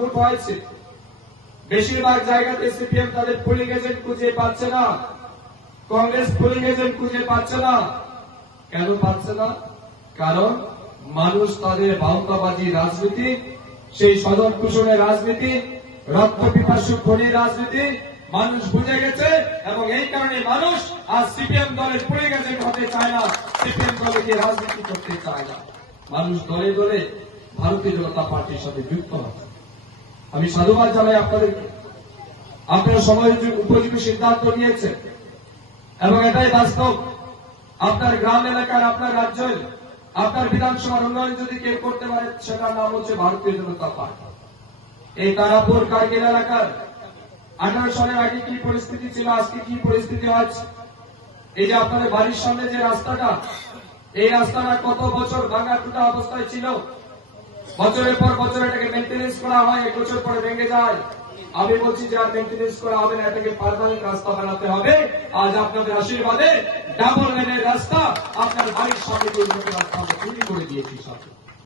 খুন হয়েছে। বেশিরভাগ জায়গাতে সিপিএম তাদের পুলিং এজেন্ট খুঁজে পাচ্ছে না। কংগ্রেস পুলিং এজেন্ট খুঁজে পাচ্ছে না। কেন পাচ্ছে না? কারণ মানুষ তাদের রাজনীতি, সেই কুসুমের রাজনীতি, রক্ত পিপাসু রাজনীতি, মানুষ বুঝে গেছে এবং এই কারণে মানুষ আর সিপিএম দলের পুলিং এজেন্ট হতে চায় না। সিপিএম দলকে রাজনীতি করতে চায় না। মানুষ দলে দলে ভারতীয় জনতা পার্টির সাথে যুক্ত হচ্ছে আমি সাধুবাদ জানাই আপনাদেরকে আপনারা সময় উপযোগী সিদ্ধান্ত নিয়েছেন, এবং এটাই বাস্তব। আপনার গ্রাম এলাকার, আপনার রাজ্যের, আপনার বিধানসভার উন্নয়ন যদি কেউ করতে পারে, সেটার নাম হচ্ছে ভারতীয় জনতা পার্টি। এই তারাপুর কার্গিল এলাকার আঠারো সালের আগে কি পরিস্থিতি ছিল, আজকে কি পরিস্থিতি আছে এই যে আপনাদের বাড়ির সামনে যে রাস্তাটা, এই রাস্তাটা কত বছর ভাঙা টুটা অবস্থায় ছিল? বছরের পর বছর এটাকে করা হয় এক বছর পরে ভেঙে যায়। আমি বলছি যে আর মেনটেন্স করা হবে না এটাকে পারমানেন্ট রাস্তা বানাতে হবে। আজ আপনাদের আশীর্বাদে ডাবল লেনের রাস্তা আপনার বাড়ির সামনে রাস্তা আমরা তৈরি করে দিয়েছি সাথে